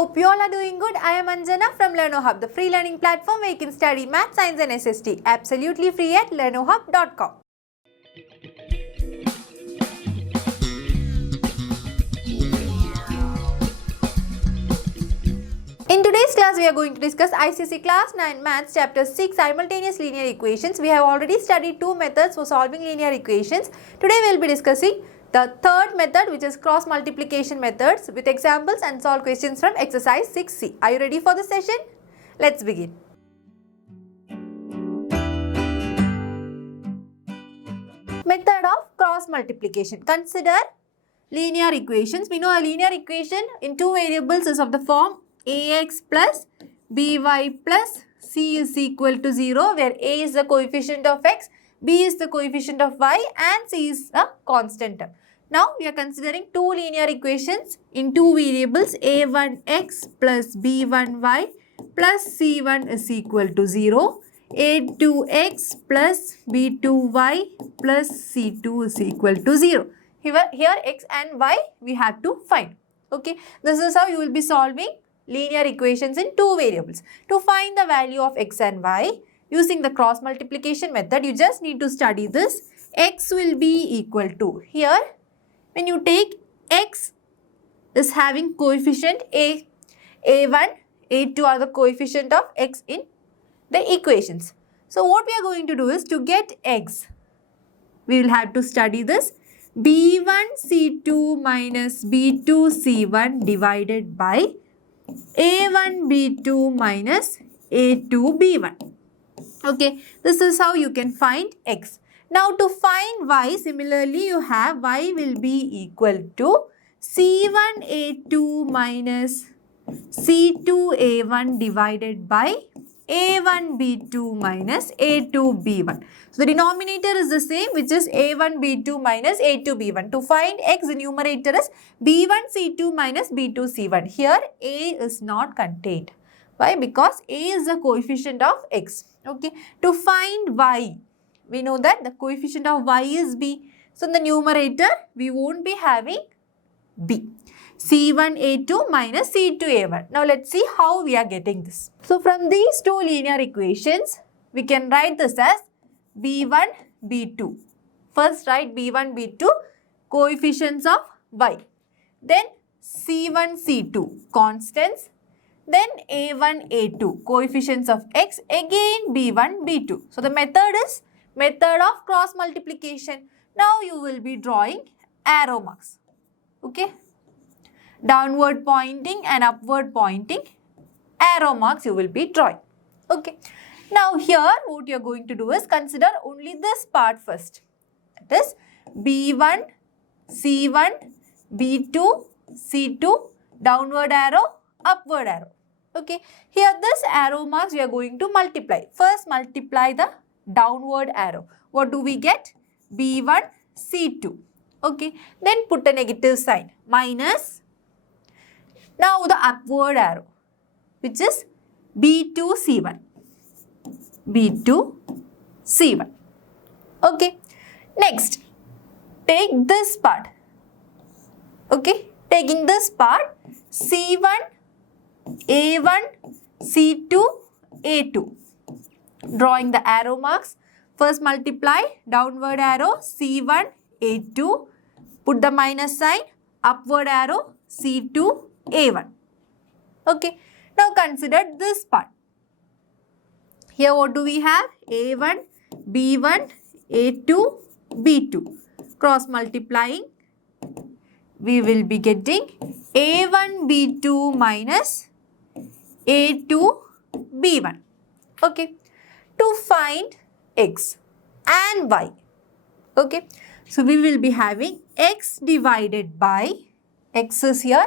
hope you all are doing good. I am Anjana from LearnoHub, the free learning platform where you can study math, science and SST absolutely free at LearnoHub.com. In today's class, we are going to discuss ICSE Class 9 Maths Chapter 6 Simultaneous Linear Equations. We have already studied two methods for solving linear equations. Today, we will be discussing the third method, which is cross multiplication methods with examples and solve questions from exercise 6C. Are you ready for the session? Let's begin. Method of cross multiplication. Consider linear equations. We know a linear equation in two variables is of the form ax plus by plus c is equal to 0, where a is the coefficient of x, b is the coefficient of y and c is a constant term. Now we are considering two linear equations in two variables a1x plus b1y plus c1 is equal to 0, a2x plus b2y plus c2 is equal to 0. Here x and y we have to find. Okay, this is how you will be solving linear equations in two variables. To find the value of x and y using the cross multiplication method, you just need to study this. X will be equal to, here when you take x is having coefficient a, a1, a2 are the coefficient of x in the equations. So what we are going to do is, to get x, we will have to study this b1c2 minus b2c1 divided by a1b2 minus a2b1. Okay, this is how you can find x. Now to find y, similarly you have y will be equal to c1a2 minus c2a1 divided by a1b2 minus a2b1. So the denominator is the same, which is a1b2 minus a2b1. To find x, the numerator is b1c2 minus b2c1. Here a is not contained. Why? Because a is the coefficient of x. Okay. To find y, we know that the coefficient of y is b. So in the numerator, we won't be having b. c1a2 minus c2a1. Now let's see how we are getting this. So from these two linear equations, we can write this as b1, b2. First write b1, b2 coefficients of y. Then c1, c2 constants. Then a1, a2 coefficients of x. Again b1, b2. So the method is method of cross multiplication. Now you will be drawing arrow marks. Okay. Downward pointing and upward pointing arrow marks you will be drawing. Okay. Now here what you are going to do is consider only this part first. That is b1, c1, b2, c2, downward arrow, upward arrow. Okay. Here this arrow marks we are going to multiply. First multiply the downward arrow. What do we get? b1, c2. Okay. Then put a negative sign. Minus. Now the upward arrow, which is b2, c1. b2, c1. Okay. Next, take this part. Okay. Taking this part, c1, a1, c2, a2. Drawing the arrow marks. First multiply, downward arrow, c1, a2. Put the minus sign, upward arrow, c2, a1. Okay. Now consider this part. Here what do we have? a1, b1, a2, b2. Cross multiplying. We will be getting a1, b2 minus a2, b1. Okay. To find x and y. Okay. So we will be having x divided by, x is here.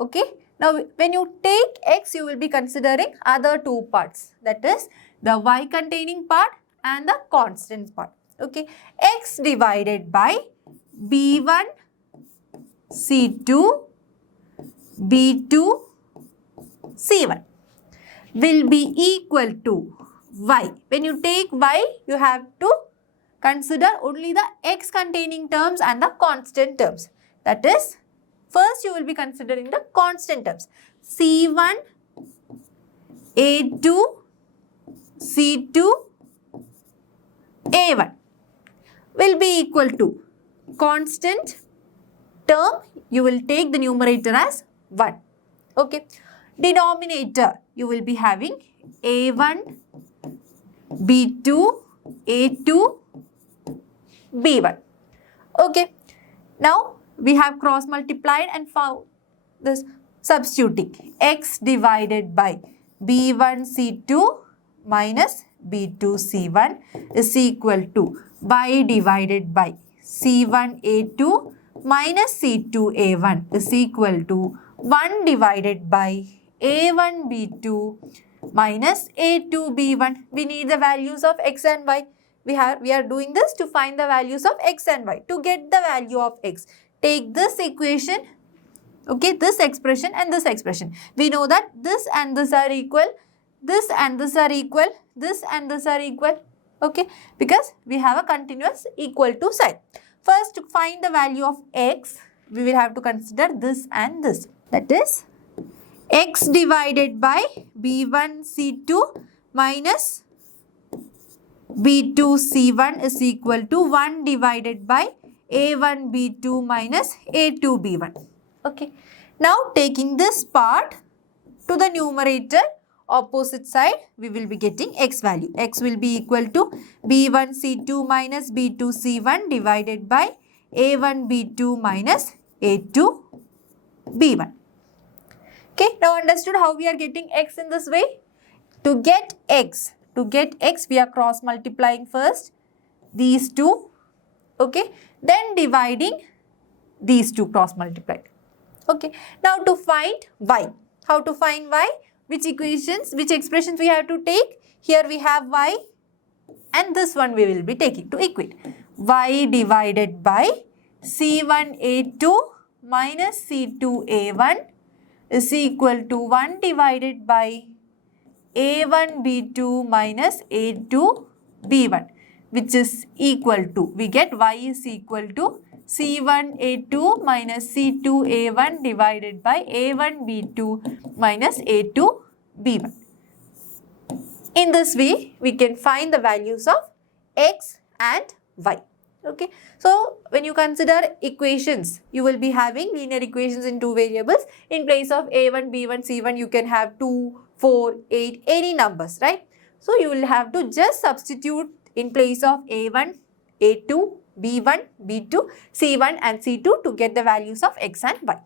Okay. Now when you take x, you will be considering other two parts. That is the y containing part and the constant part. Okay. X divided by b1, c2, b2, c1 will be equal to y. When you take y, you have to consider only the x containing terms and the constant terms. That is First, you will be considering the constant terms. C1, A2, C2, A1 will be equal to constant term. You will take the numerator as 1. Okay. Denominator, you will be having A1, B2, A2, B1. Okay. Now, we have cross multiplied and found this substituting x divided by B1 C2 minus B2 C1 is equal to y divided by C1 A2 minus C2 A1 is equal to 1 divided by A1 B2 minus A2 B1. We need the values of x and y. We are doing this to find the values of x and y. To get the value of x, take this equation, okay, this expression and this expression. We know that this and this are equal, this and this are equal, this and this are equal, okay, because we have a continuous equal to sign. First, to find the value of x, we will have to consider this and this. That is, x divided by B1 C2 minus B2 C1 is equal to 1 divided by A1 B2 minus A2 B1. Okay. Now, taking this part to the numerator, opposite side, we will be getting x value. X will be equal to B1 C2 minus B2 C1 divided by A1 B2 minus A2 B1. Okay. Now, understood how we are getting x in this way? To get x, we are cross multiplying first these two, okay, then dividing these two cross multiplied. Okay. Now, to find y, how to find y? Which equations, which expressions we have to take? Here we have y and this one we will be taking to equate. Y divided by C1A2 minus C2A1 is equal to 1 divided by A1B2 minus A2B1, which is equal to, we get y is equal to C1A2 minus C2A1 divided by A1B2 minus A2B1. In this way, we can find the values of x and y. Okay. So, when you consider equations, you will be having linear equations in two variables. In place of A1, B1, C1, you can have 2, 4, 8, any numbers, right? So, you will have to just substitute in place of A1, A2, B1, B2, C1 and C2 to get the values of x and y.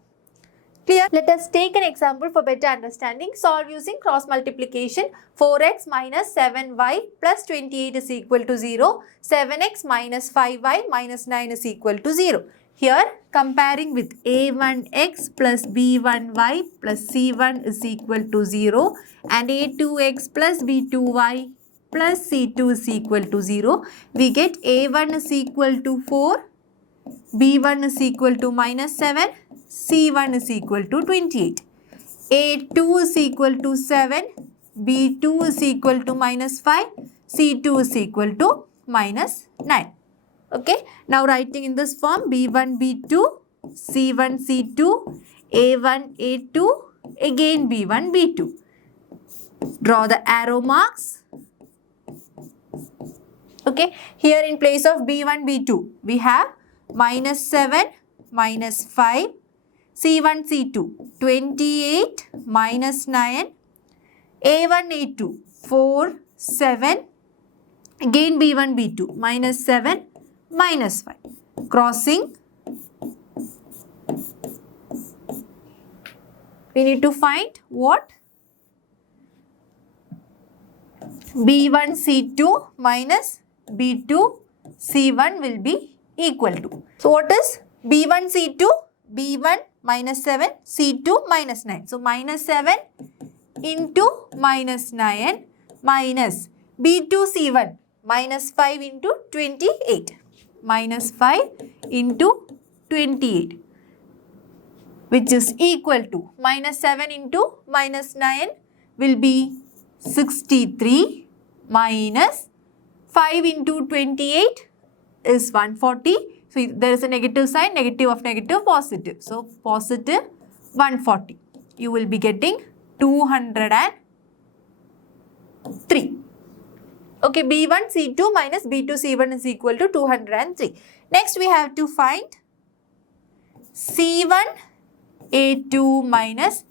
Clear? Let us take an example for better understanding. Solve using cross multiplication. 4x minus 7y plus 28 is equal to 0. 7x minus 5y minus 9 is equal to 0. Here, comparing with a1x plus b1y plus c1 is equal to 0 and a2x plus b2y plus c2 is equal to 0. We get a1 is equal to 4, b1 is equal to minus 7, c1 is equal to 28. a2 is equal to 7, b2 is equal to minus 5, c2 is equal to minus 9. Okay. Now, writing in this form b1, b2, c1, c2, a1, a2, again b1, b2. Draw the arrow marks. Okay. Here in place of b1, b2, we have minus 7, minus 5, c1, c2, 28, minus 9, a1, a2, 4, 7, again b1, b2, minus 7, minus 5. Crossing. We need to find what? b1, c2 minus b2, c1 will be equal to. So, what is b1, c2? b1 minus 7, c2 minus 9. So, minus 7 into minus 9 minus b2, c1 minus 5 into 28. Minus 5 into 28, which is equal to minus 7 into minus 9 will be 63 minus 5 into 28 is 140. So there is a negative sign, negative of negative, positive. So positive 140. You will be getting 203. Okay, B1 C2 minus B2 C1 is equal to 203. Next we have to find C1 A2 minus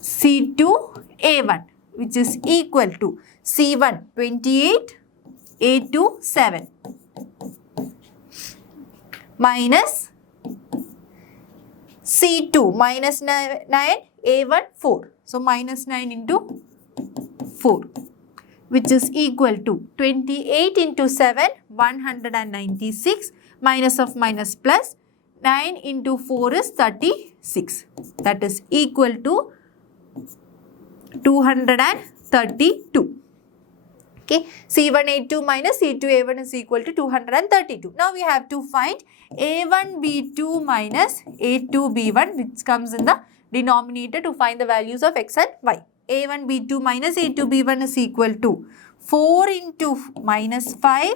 C2 A1, which is equal to C1 28, A2 7 minus C2 minus 9, A1 4. So minus 9 into 4, which is equal to 28 into 7, 196, minus of minus plus, 9 into 4 is 36. That is equal to 232. Okay, C1A2 minus C2A1 is equal to 232. Now we have to find A1B2 minus A2B1, which comes in the denominator, to find the values of x and y. A1B2 minus A2B1 is equal to 4 into minus 5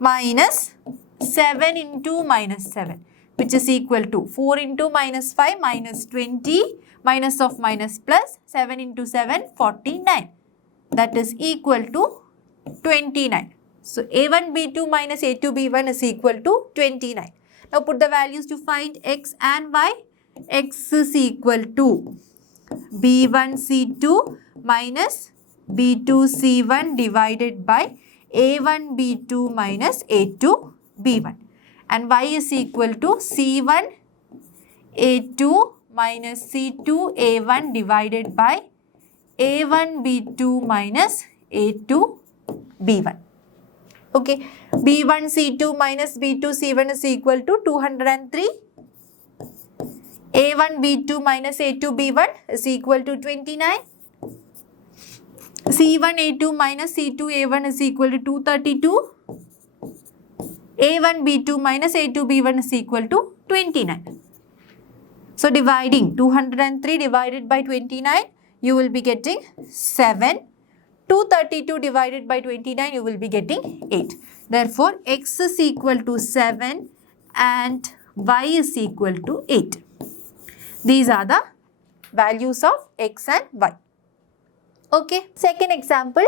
minus 7 into minus 7, which is equal to 4 into minus 5 minus 20, minus of minus plus, 7 into 7, 49. That is equal to 29. So A1B2 minus A2B1 is equal to 29. Now put the values to find x and y. X is equal to B1 C2 minus B2 C1 divided by A1 B2 minus A2 B1. And y is equal to C1 A2 minus C2 A1 divided by A1 B2 minus A2 B1. Okay, B1 C2 minus B2 C1 is equal to 203. A1 B2 minus A2 B1 is equal to 29. C1 A2 minus C2 A1 is equal to 232. A1 B2 minus A2 B1 is equal to 29. So dividing 203 divided by 29, you will be getting 7. 232 divided by 29, you will be getting 8. Therefore, x is equal to 7 and y is equal to 8. These are the values of x and y. Okay, second example,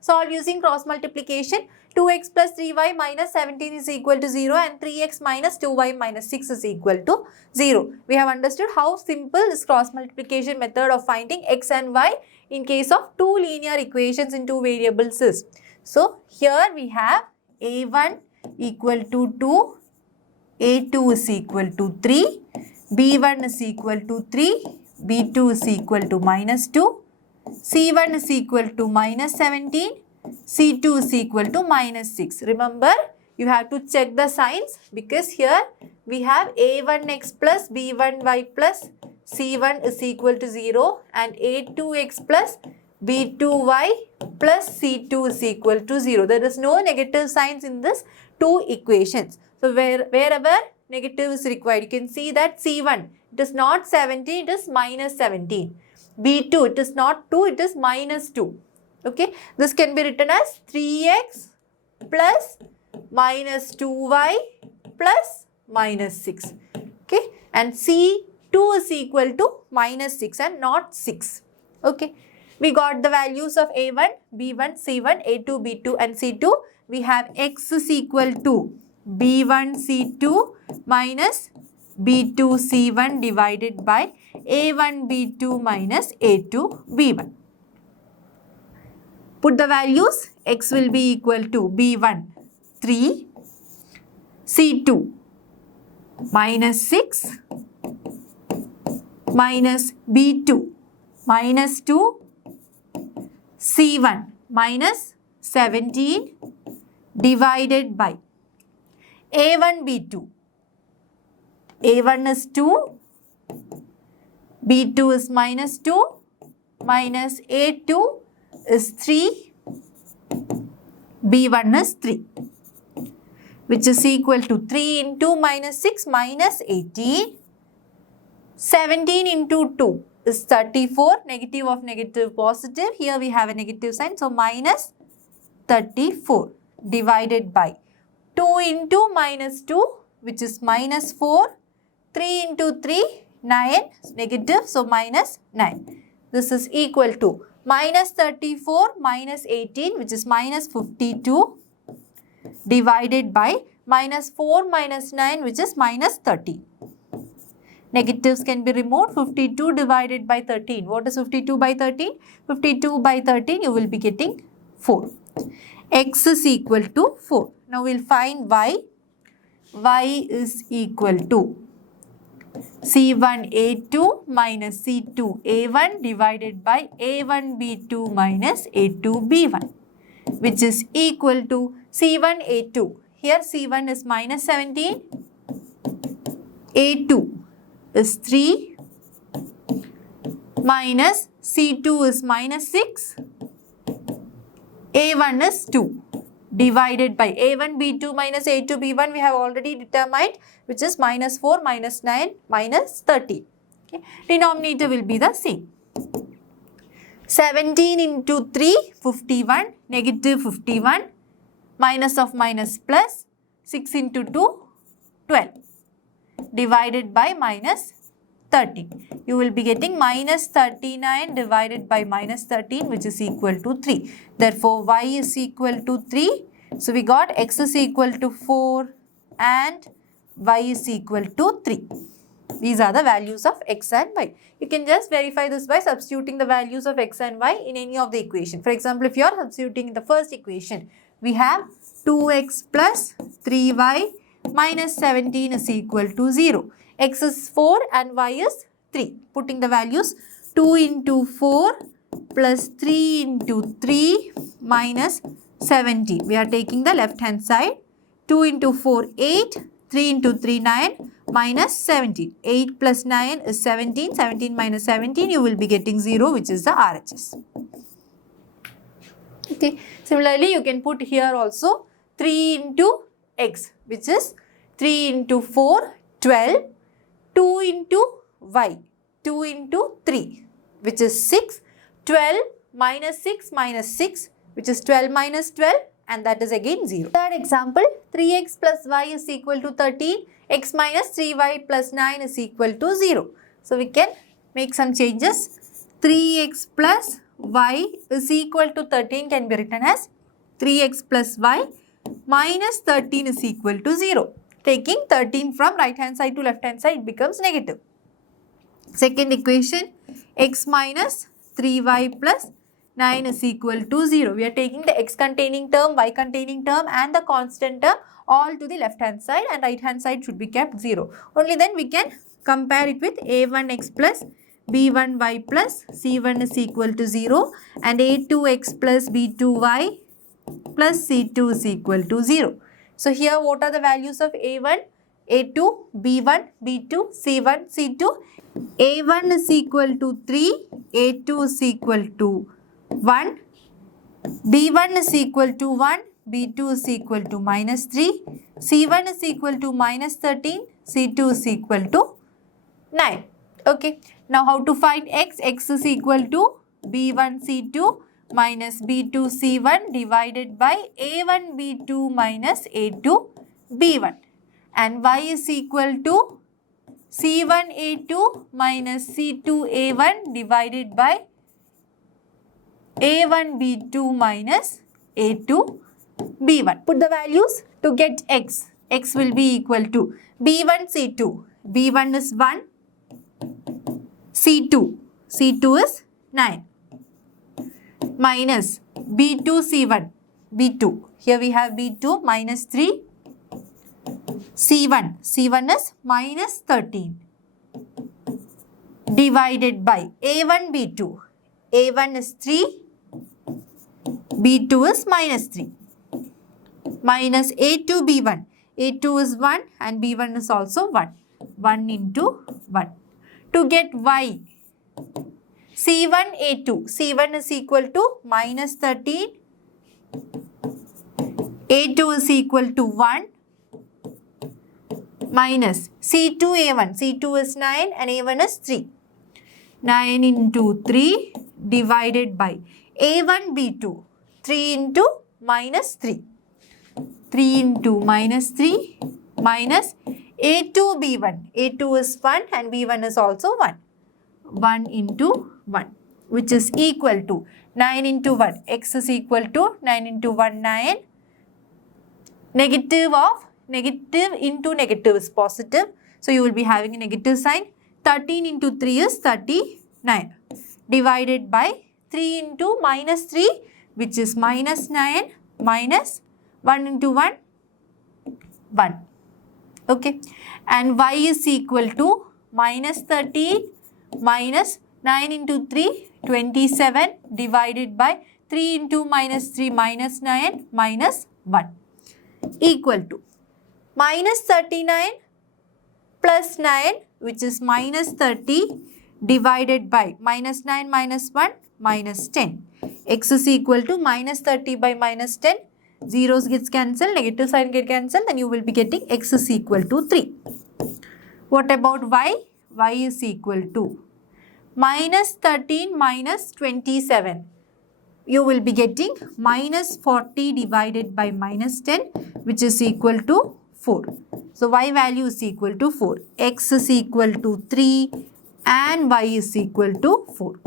solve using cross multiplication. 2x plus 3y minus 17 is equal to 0 and 3x minus 2y minus 6 is equal to 0. We have understood how simple this cross multiplication method of finding x and y in case of two linear equations in two variables is. So here we have a1 equal to 2, a2 is equal to 3, b1 is equal to 3, b2 is equal to minus 2, c1 is equal to minus 17, C2 is equal to minus 6. Remember, you have to check the signs because here we have A1x plus B1y plus C1 is equal to 0 and A2x plus B2y plus C2 is equal to 0. There is no negative signs in this two equations. So, wherever negative is required, you can see that C1, it is not 17, it is minus 17. B2, it is not 2, it is minus 2. Okay, this can be written as 3x plus minus 2y plus minus 6. Okay, and C2 is equal to minus 6 and not 6. Okay, we got the values of A1, B1, C1, A2, B2 and C2. We have x is equal to B1, C2 minus B2, C1 divided by A1, B2 minus A2, B1. Put the values, x will be equal to B1, 3, C2, minus 6, minus B2, minus 2, C1, minus 17, divided by A1, B2. A1 is 2, B2 is minus 2, minus A2 is 3, B1 is 3, which is equal to 3 into minus 6 minus 18, 17 into 2 is 34, negative of negative positive, here we have a negative sign, so minus 34 divided by 2 into minus 2, which is minus 4. 3 into 3, 9, negative, so minus 9. This is equal to minus 34 minus 18, which is minus 52, divided by minus 4 minus 9, which is minus 13. Negatives can be removed. 52 divided by 13. What is 52 by 13? 52 by 13, you will be getting 4. X is equal to 4. Now we will find y. Y is equal to C1A2 minus C2A1 divided by A1B2 minus A2B1, which is equal to C1A2. Here C1 is minus 17, A2 is 3, minus C2 is minus 6, A1 is 2, divided by A1B2 minus A2B1 we have already determined, which is minus 4 minus 9 minus 13. Okay. Denominator will be the same. 17 into 3, 51, negative 51, minus of minus plus, 6 into 2, 12, divided by minus 13. You will be getting minus 39 divided by minus 13, which is equal to 3. Therefore, y is equal to 3. So, we got x is equal to 4 and y is equal to 3. These are the values of x and y. You can just verify this by substituting the values of x and y in any of the equation. For example, if you are substituting in the first equation, we have 2x plus 3y minus 17 is equal to 0. X is 4 and y is 3. Putting the values 2 into 4 plus 3 into 3 minus 17. We are taking the left hand side. 2 into 4, 8. 3 into 3, 9 minus 17. 8 plus 9 is 17. 17 minus 17, you will be getting 0, which is the RHS. Okay. Similarly, you can put here also 3 into x, which is 3 into 4, 12. 2 into y, 2 into 3, which is 6. 12 minus 6 minus 6, which is 12 minus 12, and that is again 0. Third example, 3x plus y is equal to 13, x minus 3y plus 9 is equal to 0. So, we can make some changes. 3x plus y is equal to 13 can be written as 3x plus y minus 13 is equal to 0. Taking 13 from right hand side to left hand side, it becomes negative. Second equation, x minus 3y plus 9 is equal to 0. We are taking the x containing term, y containing term and the constant term all to the left hand side, and right hand side should be kept 0. Only then we can compare it with a1x plus b1y plus c1 is equal to 0 and a2x plus b2y plus c2 is equal to 0. So, here what are the values of a1, a2, b1, b2, c1, c2? a1 is equal to 3, a2 is equal to 1, b1 is equal to 1, b2 is equal to minus 3, c1 is equal to minus 13, c2 is equal to 9. Okay. Now, how to find x? X is equal to b1 c2 minus b2 c1 divided by a1 b2 minus a2 b1, and y is equal to c1 a2 minus c2 a1 divided by a1 b2 minus a2 b1. Put the values to get x. X will be equal to b1 c2. b1 is 1, c2. c2 is 9. Minus b2 c1, b2. Here we have b2 minus 3, c1. c1 is minus 13 divided by a1 b2. a1 is 3, b2 is minus 3 minus a2 b1. a2 is 1 and b1 is also 1. 1 into 1. To get y, c1 a2. c1 is equal to minus 13. a2 is equal to 1 minus c2 a1. c2 is 9 and a1 is 3. 9 into 3 divided by a1 b2. 3 into minus 3. 3 into minus 3 minus A2 B1. A2 is 1 and B1 is also 1. 1 into 1, which is equal to 9 into 1. X is equal to 9 into 1, 9. Negative into negative is positive. So you will be having a negative sign. 13 into 3 is 39. Divided by 3 into minus 3, which is minus 9 minus 1 into 1, 1. Okay. And y is equal to minus 13 minus 9 into 3, 27 divided by 3 into minus 3 minus 9 minus 1 equal to minus 39 plus 9, which is minus 30 divided by minus 9 minus 1 minus 10. X is equal to minus 30 by minus 10. Zeros gets cancelled, negative sign get cancelled, then you will be getting x is equal to 3. What about y? Y is equal to minus 13 minus 27. You will be getting minus 40 divided by minus 10, which is equal to 4. So y value is equal to 4. X is equal to 3 and y is equal to 4.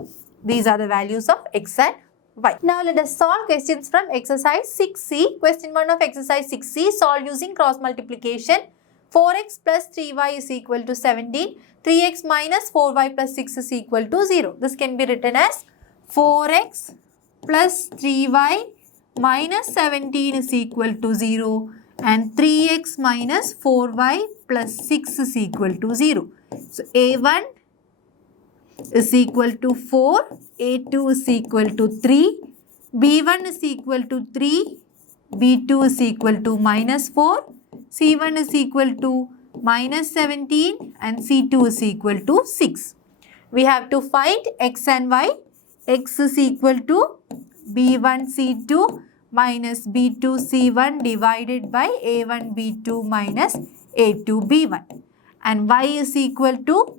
These are the values of x and y. Now let us solve questions from exercise 6C. Question 1 of exercise 6C, solve using cross multiplication. 4x plus 3y is equal to 17. 3x minus 4y plus 6 is equal to 0. This can be written as 4x plus 3y minus 17 is equal to 0 and 3x minus 4y plus 6 is equal to 0. So A1 is equal to 4, A2 is equal to 3, B1 is equal to 3, B2 is equal to minus 4, C1 is equal to minus 17 and C2 is equal to 6. We have to find x and y. X is equal to B1 C2 minus B2 C1 divided by A1 B2 minus A2 B1. And y is equal to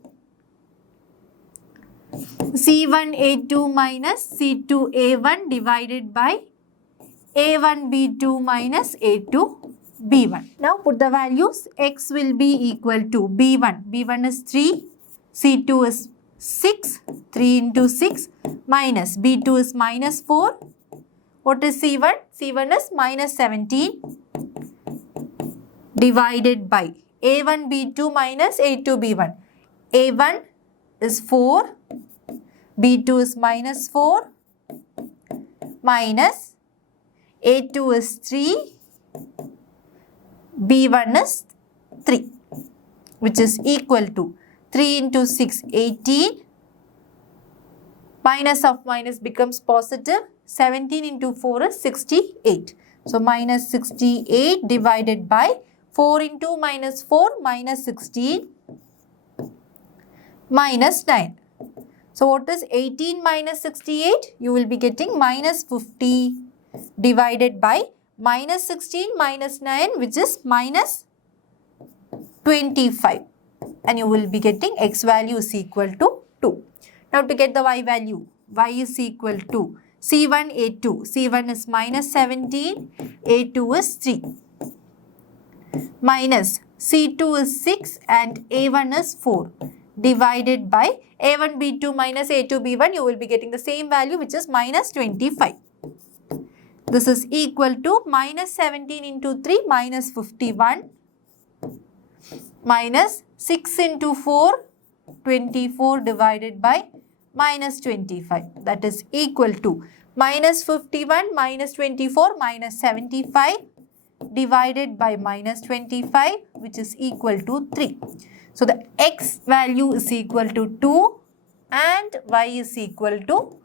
C1 A2 minus C2 A1 divided by A1 B2 minus A2 B1. Now put the values. X will be equal to B1. B1 is 3. C2 is 6. 3 into 6 minus B2 is minus 4. What is C1? C1 is minus 17 divided by A1 B2 minus A2 B1. A1 is 4. B2 is minus 4 minus A2 is 3. B1 is 3, which is equal to 3 into 6, 18. Minus of minus becomes positive. 17 into 4 is 68. So minus 68 divided by 4 into minus 4 minus 16 minus 9. So what is 18 minus 68? You will be getting minus 50 divided by minus 16 minus 9, which is minus 25. And you will be getting x value is equal to 2. Now to get the y value, y is equal to C1 A2. C1 is minus 17, A2 is 3. Minus C2 is 6 and A1 is 4. Divided by A1 B2 minus A2 B1, you will be getting the same value, which is minus 25. This is equal to minus 17 into 3 minus 51 minus 6 into 4, 24 divided by minus 25. That is equal to minus 51 minus 24 minus 75 divided by minus 25, which is equal to 3. So the x value is equal to 2 and y is equal to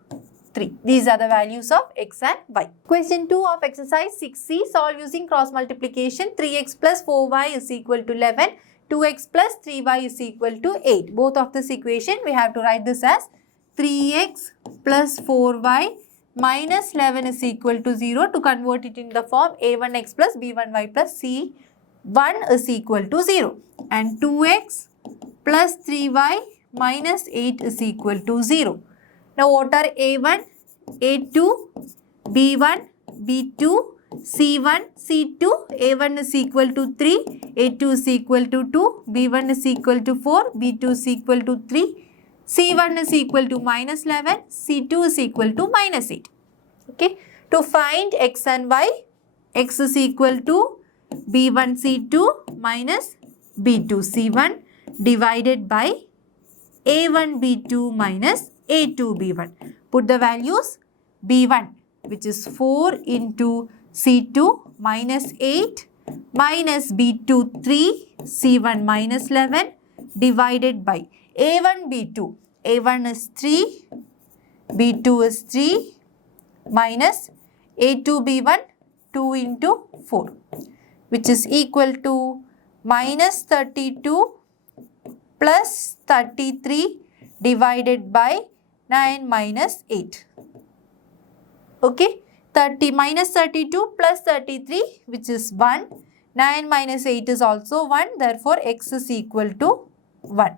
3. These are the values of x and y. Question 2 of exercise 6C, solve using cross multiplication. 3x plus 4y is equal to 11. 2x plus 3y is equal to 8. Both of this equation, we have to write this as 3x plus 4y minus 11 is equal to 0. To convert it in the form a1x plus b1y plus c1 is equal to 0. And 2x plus 3y minus 8 is equal to 0. Now what are a1, a2, b1, b2, C1, C2, A1 is equal to 3, A2 is equal to 2, B1 is equal to 4, B2 is equal to 3, C1 is equal to minus 11, C2 is equal to minus 8. Okay. To find X and Y, X is equal to B1 C2 minus B2 C1 divided by A1 B2 minus A2 B1. Put the values B1, which is 4 into C2 minus 8 minus B2 3, C1 minus 11 divided by A1 B2. A1 is 3, B2 is 3 minus A2 B1 2 into 4, which is equal to minus 32 plus 33 divided by 9 minus 8. Okay, minus 32 plus 33, which is 1. 9 minus 8 is also 1. Therefore, X is equal to 1.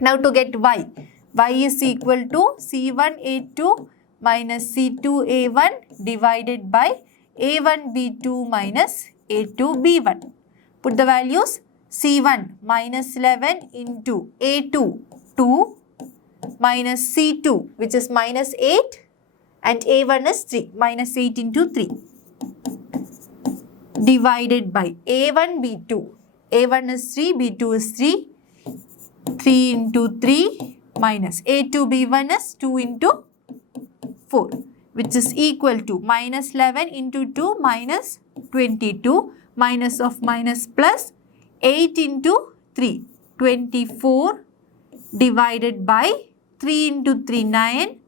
Now to get Y. Y is equal to C1A2 minus C2A1 divided by A1B2 minus A2B1. Put the values C1 minus 11 into A2 2 minus C2, which is minus 8, and A1 is 3, minus 8 into 3 divided by A1 B2. A1 is 3, B2 is 3, 3 into 3 minus A2 B1 is 2 into 4, which is equal to minus 11 into 2 minus 22, minus of minus plus 8 into 3, 24 divided by 3 into 3 9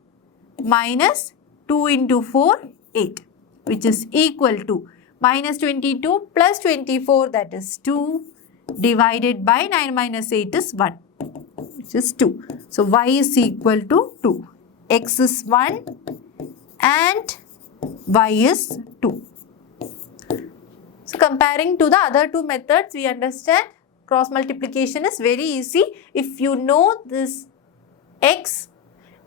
minus 2 into 4 8, which is equal to minus 22 plus 24, that is 2 divided by 9 minus 8 is 1, which is 2. So Y is equal to 2. X is 1 and Y is 2. So comparing to the other two methods, we understand cross multiplication is very easy if you know this X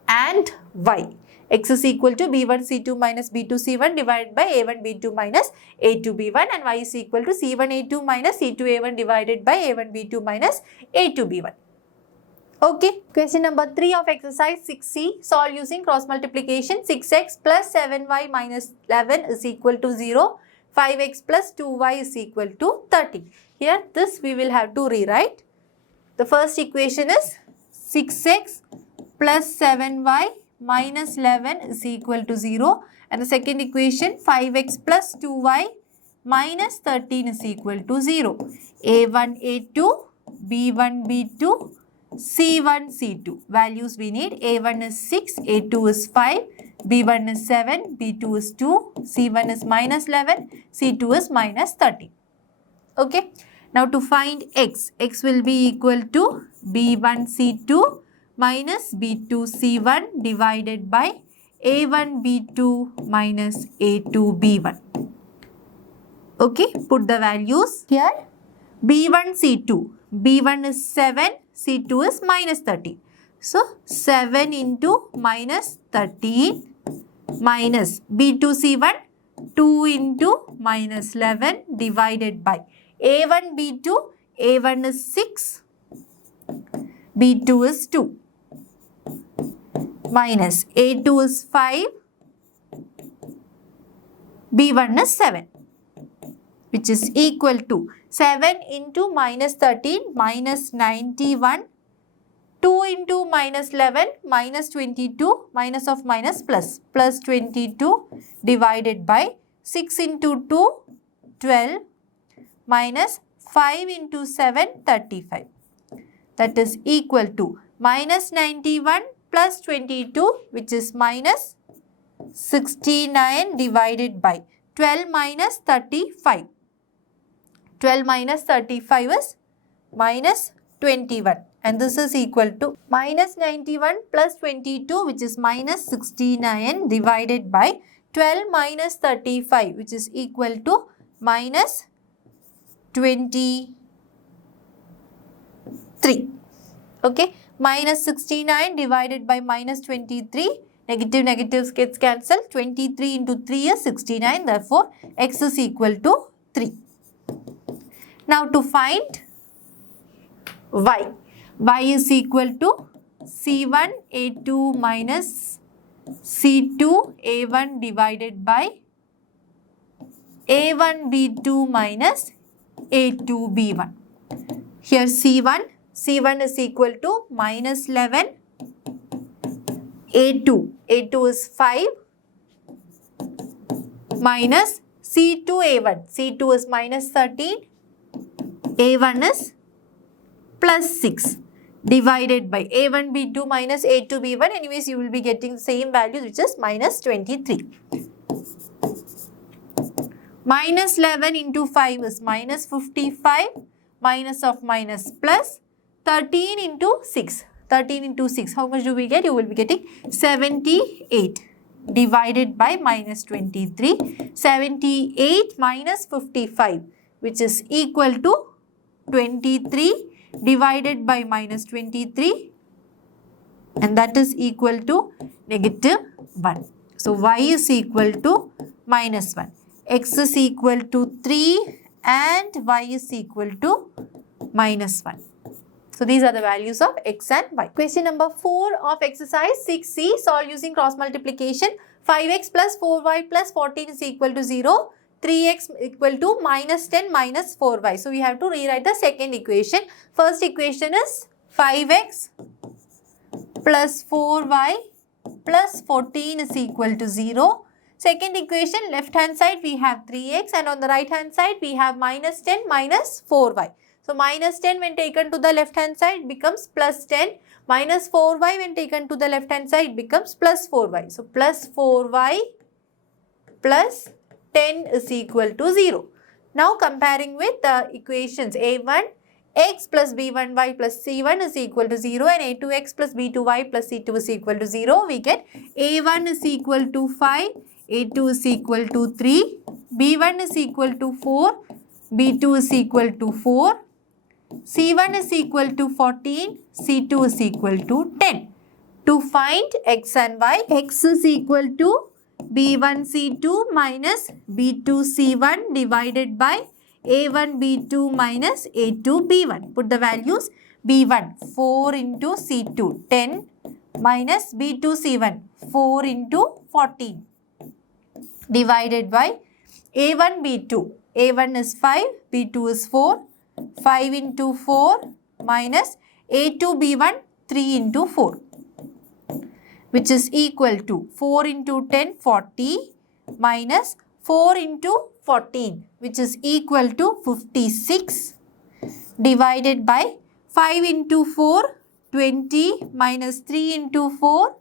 and Y. X is equal to B1 C2 minus B2 C1 divided by A1 B2 minus A2 B1, and Y is equal to C1 A2 minus C2 A1 divided by A1 B2 minus A2 B1. Okay, question number 3 of exercise 6C, solve using cross multiplication. 6x plus 7y minus 11 is equal to 0. 5x plus 2y is equal to 13. Here this we will have to rewrite. The first equation is 6x plus 7y minus 11 is equal to 0, and the second equation 5x plus 2y minus 13 is equal to 0. A1 A2, B1 B2, C1 C2. Values we need: A1 is 6, A2 is 5, B1 is 7, B2 is 2, C1 is minus 11, C2 is minus 13. Okay. Now to find X, X will be equal to B1 C2 minus B2 C1 divided by A1 B2 minus A2 B1. Okay, put the values here. B1 C2, B1 is 7, C2 is minus 13. So 7 into minus 13 minus B2 C1, 2 into minus 11 divided by A1 B2, A1 is 6, B2 is 2 minus A2 is 5, B1 is 7, which is equal to 7 into minus 13 minus 91, 2 into minus 11 minus 22, minus of minus plus, plus 22 divided by 6 into 2, 12 minus 5 into 7, 35. That is equal to minus 91 plus 22, which is minus 69 divided by 12 minus 35. 12 minus 35 is minus 21, and this is equal to minus 91 plus 22, which is minus 69 divided by 12 minus 35, which is equal to minus 23. Okay, minus 69 divided by minus 23 Negative negatives gets cancelled. 23 into 3 is 69. Therefore, x is equal to 3. Now to find y. Y is equal to C1 A2 minus C2 A1 divided by A1 B2 minus A2 B1. Here C1 is equal to minus 11. A2 is 5 minus C2 A1. C2 is minus 13. A1 is plus 6 divided by A1 B2 minus A2 B1. Anyways, you will be getting the same value, which is minus 23. Minus 11 into 5 is minus 55. Minus of minus plus 13 into 6. 13 into 6. How much do we get? You will be getting 78 divided by minus 23. 78 minus 55, which is equal to 23 divided by minus 23, and that is equal to negative 1. So, y is equal to minus 1. X is equal to 3 and y is equal to minus 1. So, these are the values of x and y. Question number 4 of exercise 6C, solve using cross multiplication. 5x plus 4y plus 14 is equal to 0. 3x equal to minus 10 minus 4y. So, we have to rewrite the second equation. First equation is 5x plus 4y plus 14 is equal to 0. Second equation, left hand side we have 3x and on the right hand side we have minus 10 minus 4y. So, minus 10 when taken to the left hand side becomes plus 10. Minus 4y when taken to the left hand side becomes plus 4y. So, plus 4y plus 10 is equal to 0. Now, comparing with the equations A1 x plus b1y plus c1 is equal to 0 and a2x plus b2y plus c2 is equal to 0. We get a1 is equal to 5, a2 is equal to 3, b1 is equal to 4, b2 is equal to 4, c1 is equal to 14, c2 is equal to 10. To find x and y, x is equal to b1 c2 minus b2 c1 divided by a1 b2 minus a2 b1. Put the values. b1 4 into c2 10 minus b2 c1 4 into 14 divided by a1 b2. a1 is 5, b2 is 4. 5 into 4 minus a2 b1 3 into 4, which is equal to 4 into 10 40 minus 4 into 14, which is equal to 56 divided by 5 into 4 20 minus 3 into 4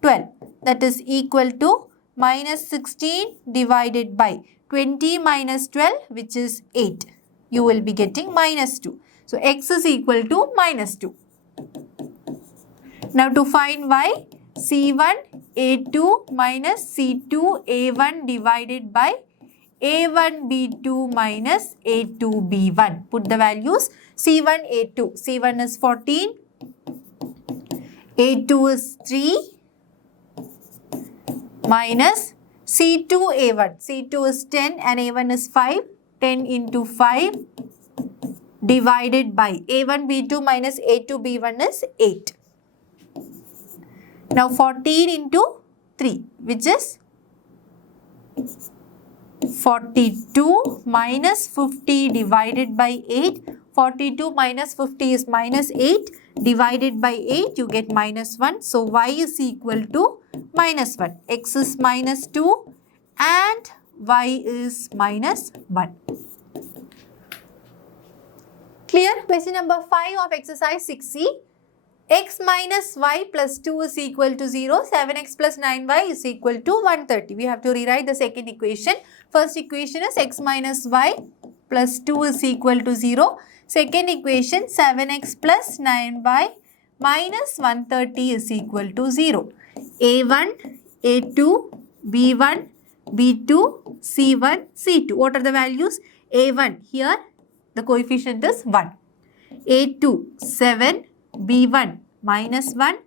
12, that is equal to minus 16 divided by 20 minus 12, which is 8. You will be getting minus 2. So, x is equal to minus 2. Now, to find y, c1 a2 minus c2 a1 divided by a1 b2 minus a2 b1. Put the values. c1 a2. c1 is 14. a2 is 3 minus c2 a1. c2 is 10 and a1 is 5. 10 into 5 divided by a1 b2 minus a2 b1 is 8. Now 14 into 3, which is 42 minus 50 divided by 8. 42 minus 50 is minus 8 divided by 8, you get minus 1. So, y is equal to minus 1. X is minus 2 and y is minus 1. Clear? Question number 5 of exercise 6C. X minus y plus 2 is equal to 0. 7x plus 9y is equal to 130. We have to rewrite the second equation. First equation is x minus y plus 2 is equal to 0. Second equation 7x plus 9y minus 130 is equal to 0. A1, A2, B1, B2, C1, C2. What are the values? A1, here the coefficient is 1. A2, 7. B1 minus 1,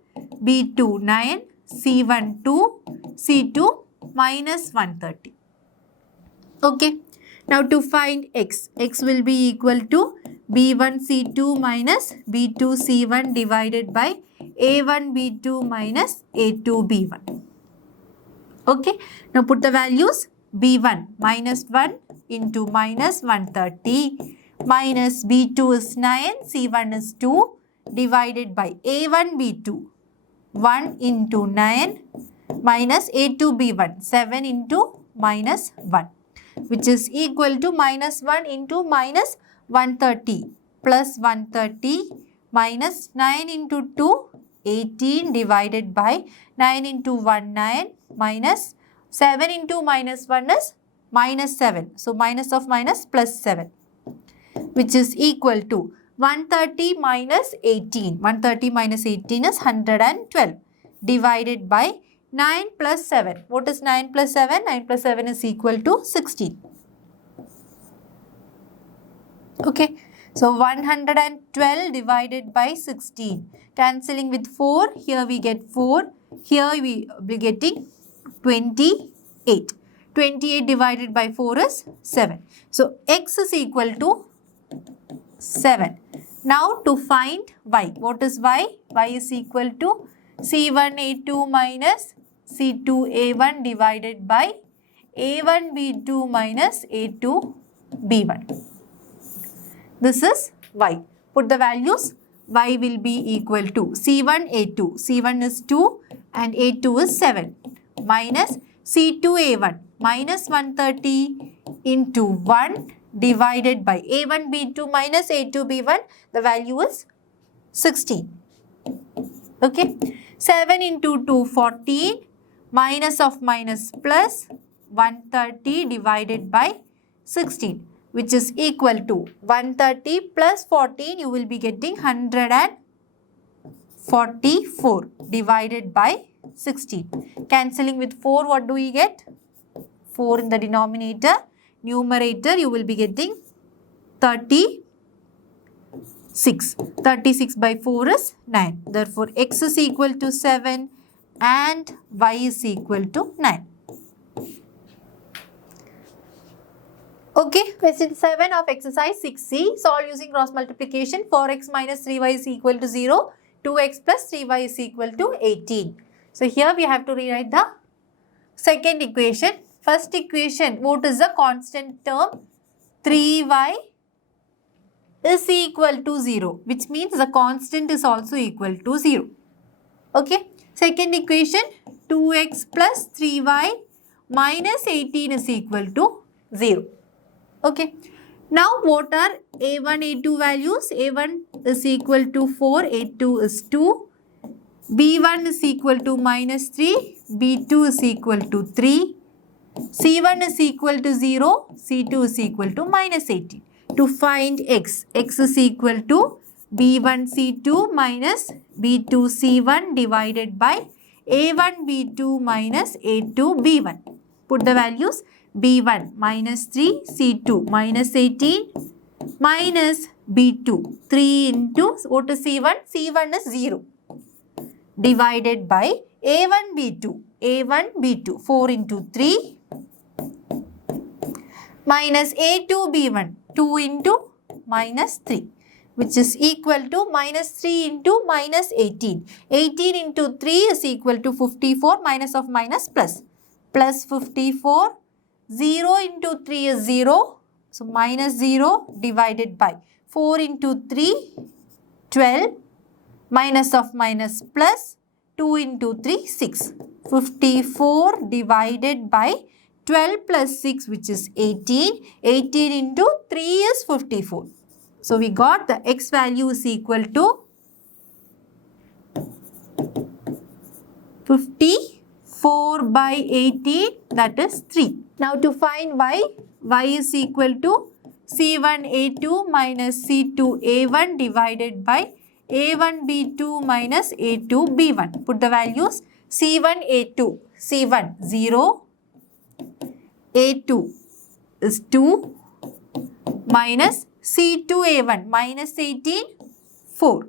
B2 9, C1 to C2 minus 130. Okay. Now to find x, x will be equal to B1 C2 minus B2 C1 divided by A1 B2 minus A2 B1. Okay. Now put the values. B1 minus 1 into minus 130 minus B2 is 9, C1 is 2 divided by A1 B2 1 into 9 minus A2 B1 7 into minus 1, which is equal to minus 1 into minus 130 plus 130 minus 9 into 2 18 divided by 9 into 1 9 minus 7 into minus 1 is minus 7. So minus of minus plus 7, which is equal to 130 minus 18. 130 minus 18 is 112 divided by 9 plus 7. What is 9 plus 7? 9 plus 7 is equal to 16. Okay. So 112 divided by 16. Cancelling with 4. Here we get 4. Here we will be getting 28. 28 divided by 4 is 7. So x is equal to 7. Now to find y. What is y? Y is equal to C1A2 minus C2A1 divided by A1B2 minus A2B1. This is y. Put the values. Y will be equal to C1A2. C1 is 2 and A2 is 7 minus C2A1 minus 130 into 1 divided by A1B2 minus A2B1. The value is 16. Okay. 7 into 2 14 minus of minus plus 130 divided by 16, which is equal to 130 plus 14, you will be getting 144 divided by 16. Cancelling with 4, what do we get? 4 in the denominator. Numerator, you will be getting 36. 36 by 4 is 9. Therefore, x is equal to 7 and y is equal to 9. Okay, question 7 of exercise 6C. Solve using cross multiplication. 4x minus 3y is equal to 0. 2x plus 3y is equal to 18. So here we have to rewrite the second equation. First equation, what is the constant term? 3y is equal to 0, which means the constant is also equal to 0. Okay. Second equation, 2x plus 3y minus 18 is equal to 0. Okay. Now what are A1, A2 values? A1 is equal to 4, A2 is 2. B1 is equal to minus 3, B2 is equal to 3. C1 is equal to 0, C2 is equal to minus 18. To find x, x is equal to B1 C2 minus B2 C1 divided by A1 B2 minus A2 B1. Put the values. B1 minus 3, C2 minus 18 minus B2 3 into, what is C1? C1 is 0 divided by A1 B2, A1 B2 4 into 3 minus A2 B1 2 into minus 3, which is equal to minus 3 into minus 18. 18 into 3 is equal to 54 minus of minus plus. Plus 54. 0 into 3 is 0. So minus 0 divided by 4 into 3, 12 minus of minus plus 2 into 3, 6. 54 divided by 12 plus 6, which is 18. 18 into 3 is 54. So we got the x value is equal to 54 by 18, that is 3. Now to find y, y is equal to C1A2 minus C2A1 divided by A1B2 minus A2B1. Put the values. C1A2, C1 0, A2 is 2 minus C2A1 minus 18 4.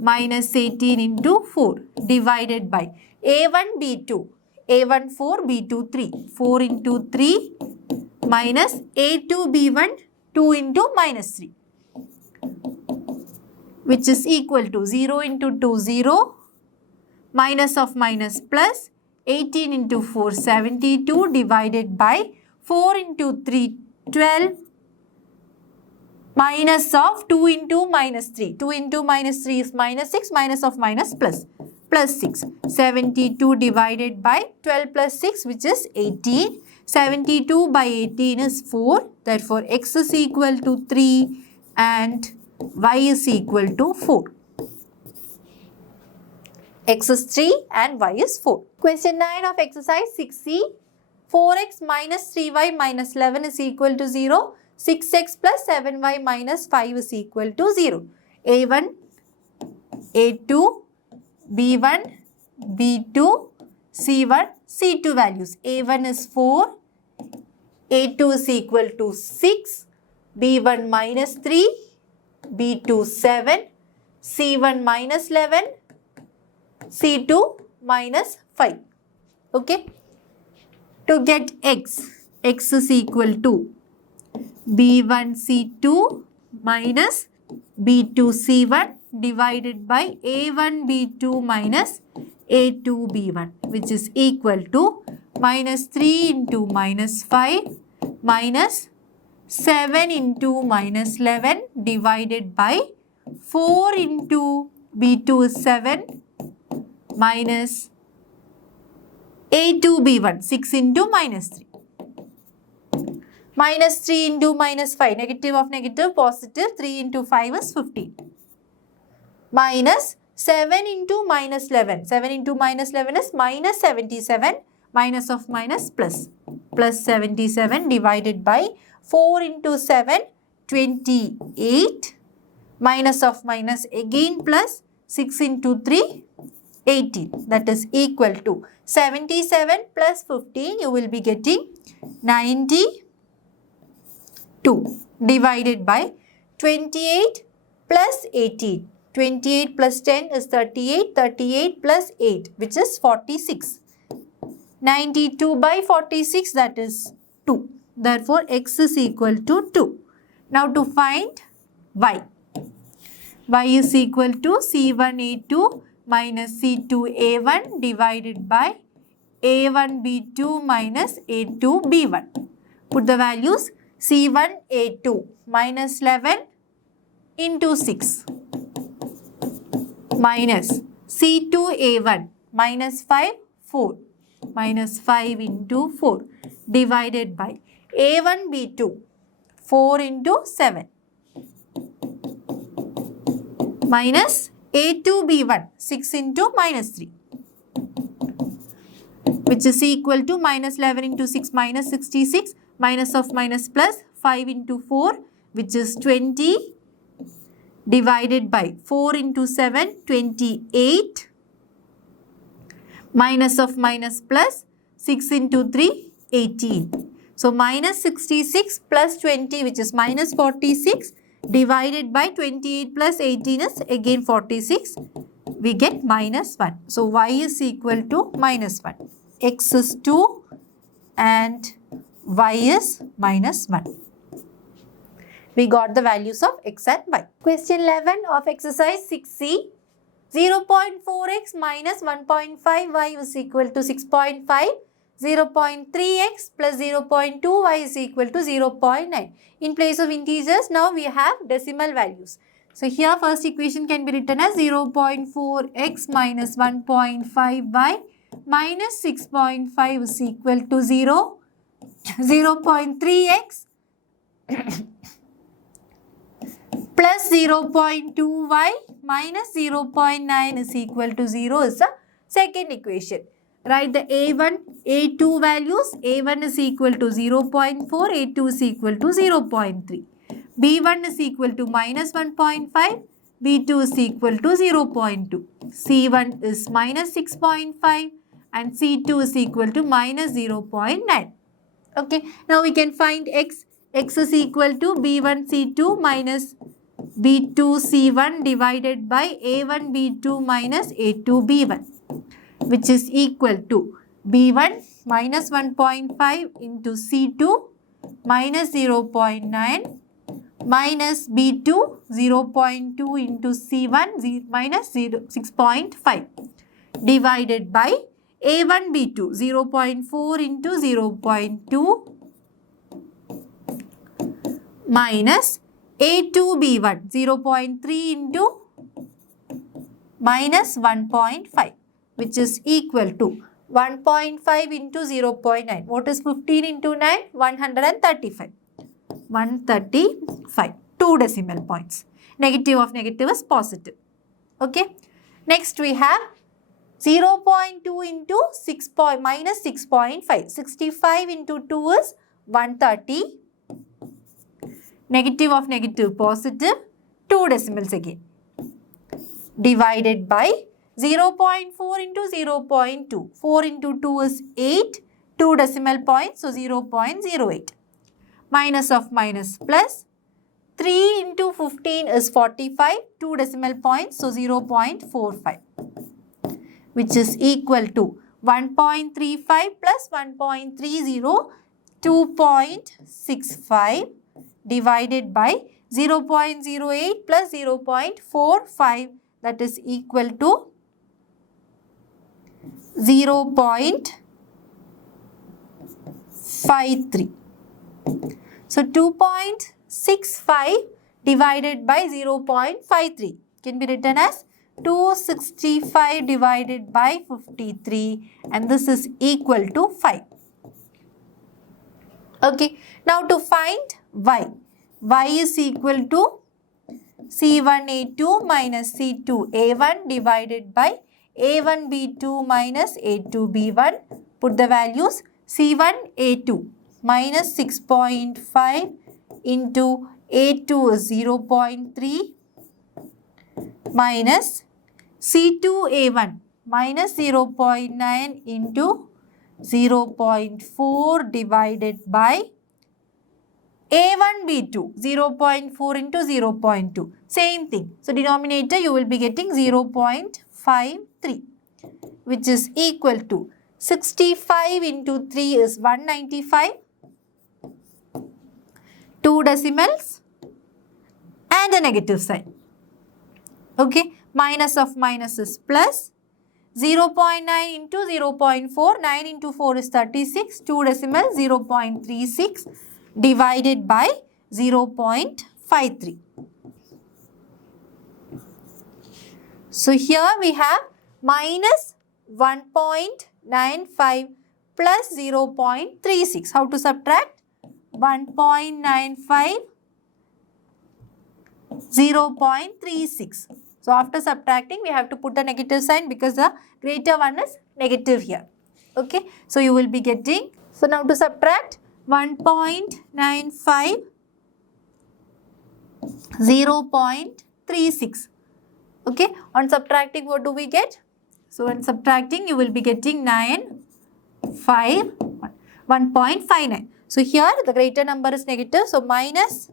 minus 18 into 4 divided by A1, B2. A1 4, B2 3. 4 into 3 minus A2, B1 2 into minus 3, which is equal to 0 into 2 0, minus of minus plus, 18 into 4 72 divided by 4 into 3 12, minus of 2 into minus 3. 2 into minus 3 is minus 6, minus of minus plus 6. 72 divided by 12 plus 6, which is 18. 72 by 18 is 4. Therefore, x is equal to 3 and y is equal to 4. X is 3 and y is 4. Question 9 of exercise 6C. 4x minus 3y minus 11 is equal to 0. 6x plus 7y minus 5 is equal to 0. A1, A2, B1, B2, C1, C2 values. A1 is 4. A2 is equal to 6. B1 minus 3. B2 7. C1 minus 11. C2 minus 5. Okay. To get x is equal to B1 C2 minus B2 C1 divided by A1 B2 minus A2 B1, which is equal to minus 3 into minus 5 minus 7 into minus 11 divided by 4 into B2 is 7 minus A2 B1, 6 into minus 3. Minus 3 into minus 5, negative of negative, positive, 3 into 5 is 15. Minus 7 into minus 11, 7 into minus 11 is minus 77, minus of minus plus 77 divided by 4 into 7, 28, minus of minus again plus 6 into 3, 18. That is equal to 77 plus 15, you will be getting 92 divided by 28 plus 18. 28 plus 10 is 38, 38 plus 8, which is 46. 92 by 46, that is 2. Therefore, x is equal to 2. Now, to find y. Y is equal to C1A2 minus C2A1 divided by A1B2 minus A2B1. Put the values. C1A2 minus 11 into 6 minus C2A1 minus 5, 4 minus 5 into 4 divided by A1B2 4 into 7 minus A2B1 6 into minus 3, which is equal to minus 11 into 6 minus 66, minus of minus plus 5 into 4, which is 20 divided by 4 into 7, 28, minus of minus plus 6 into 3, 18. So, minus 66 plus 20, which is minus 46 divided by 28 plus 18 is again 46. We get minus 1. So, y is equal to minus 1. X is 2 and y is minus 1. We got the values of x and y. Question 11 of exercise 6C. 0.4x minus 1.5y is equal to 6.5. 0.3x plus 0.2y is equal to 0.9. In place of integers, now we have decimal values. So, here first equation can be written as 0.4x minus 1.5y minus 6.5 is equal to 0. 0.3x plus 0.2y minus 0.9 is equal to 0 is the second equation. Write the A1, A2 values. A1 is equal to 0.4, A2 is equal to 0.3. B1 is equal to minus 1.5, B2 is equal to 0.2. C1 is minus 6.5 and C2 is equal to minus 0.9. Okay, now we can find x. X is equal to B1 C2 minus B2 C1 divided by A1 B2 minus A2 B1, which is equal to B1 minus 1.5 into C2 minus 0.9 minus B2 0.2 into C1 minus 6.5 divided by A1 B2 0.4 into 0.2 minus A2 B1 0.3 into minus 1.5, which is equal to 1.5 into 0.9. What is 15 into 9? 135. 135. 2 decimal points. Negative of negative is positive. Okay. Next we have 0.2 into minus 6.5. 65 into 2 is 130. Negative of negative positive. 2 decimals again. Divided by 0.4 into 0.2. 4 into 2 is 8. 2 decimal points, so 0.08. Minus of minus plus. 3 into 15 is 45. 2 decimal points, so 0.45. Which is equal to 1.35 plus 1.30, 2.65 divided by 0.08 plus 0.45, that is equal to 0.53. So 2.65 divided by 0.53 can be written as 265 divided by 53, and this is equal to 5. Okay, now to find y. Y is equal to C1A2 minus C2A1 divided by A1B2 minus A2B1. Put the values. C1A2 minus 6.5 into A2 is 0.3 minus C2A1 minus 0.9 into 0.4 divided by A1B2 0.4 into 0.2. Same thing. So denominator you will be getting 0.53, which is equal to 65 into 3 is 195. 2 decimals and a negative sign. Okay. Minus of minus is plus. 0.9 into 0.4. 9 into 4 is 36. 2 decimals 0.36 divided by 0.53. So here we have minus 1.95 plus 0.36. How to subtract? 1.95, 0.36. So after subtracting, we have to put the negative sign because the greater one is negative here. Okay. So you will be getting, so now to subtract 1.95, 0.36. Okay. On subtracting, what do we get? So when subtracting, you will be getting 1.59. So here the greater number is negative. So minus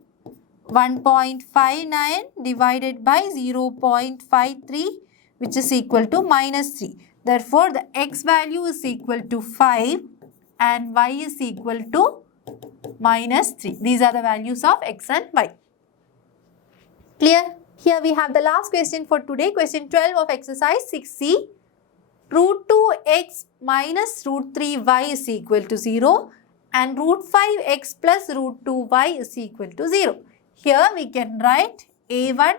1.59 divided by 0.53, which is equal to minus 3. Therefore, the x value is equal to 5 and y is equal to minus 3. These are the values of x and y. Clear? Here we have the last question for today. Question 12 of exercise 6C. Root 2x minus root 3y is equal to 0 and root 5x plus root 2y is equal to 0. Here we can write A1,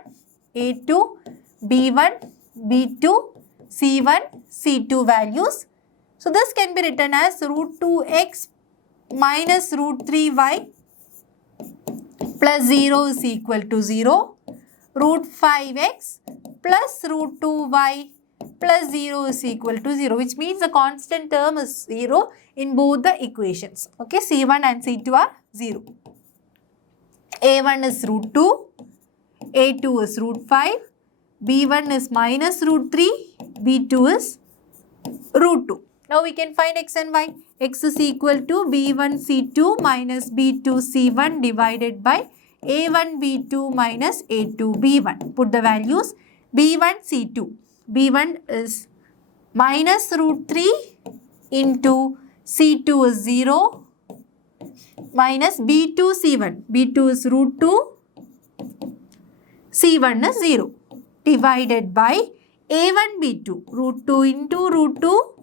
A2, B1, B2, C1, C2 values. So this can be written as root 2x minus root 3y plus 0 is equal to 0. Root 5x plus root 2y plus 0 is equal to 0, which means the constant term is 0 in both the equations. Okay, C1 and C2 are 0. A1 is root 2, A2 is root 5, B1 is minus root 3, B2 is root 2. Now we can find x and y. X is equal to B1 C2 minus B2 C1 divided by a1 b2 minus a2 b1. Put the values. b1 c2. b1 is minus root 3 into c2 is 0 minus b2 c1. b2 is root 2. c1 is 0 divided by a1 b2. Root 2 into root 2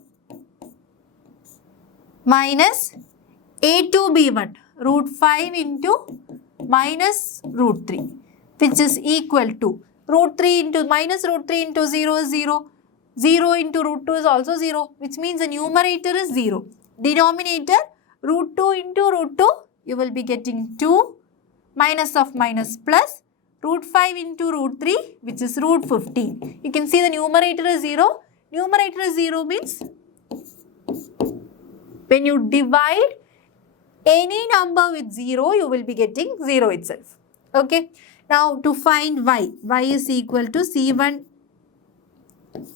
minus a2 b1. Root 5 into minus root 3, which is equal to root 3 into minus root 3 into 0 is 0. 0 into root 2 is also 0, which means the numerator is 0. Denominator, root 2 into root 2, you will be getting 2, minus of minus plus, root 5 into root 3, which is root 15. You can see the numerator is 0. Numerator is 0 means when you divide any number with 0, you will be getting 0 itself. Okay. Now, to find y is equal to c1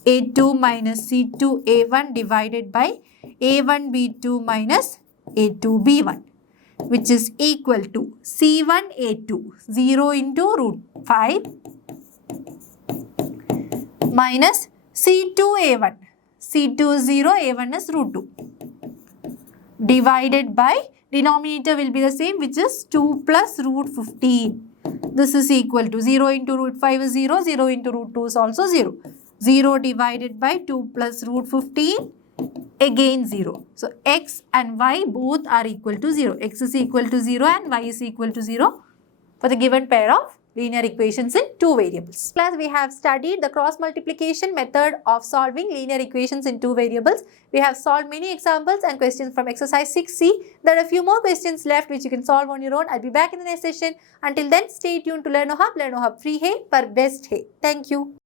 a2 minus c2 a1 divided by a1 b2 minus a2 b1, which is equal to c1 a2, 0 into root 5 minus c2 a1. c2 is 0, a1 is root 2 divided by denominator will be the same, which is 2 plus root 15. This is equal to 0 into root 5 is 0, 0 into root 2 is also 0. 0 divided by 2 plus root 15, again 0. So, x and y both are equal to 0. X is equal to 0 and y is equal to 0 for the given pair of linear equations in two variables. Class, we have studied the cross multiplication method of solving linear equations in two variables. We have solved many examples and questions from exercise 6C. There are a few more questions left which you can solve on your own. I'll be back in the next session. Until then, stay tuned to LearnoHub. LearnoHub free hai par best hai. Thank you.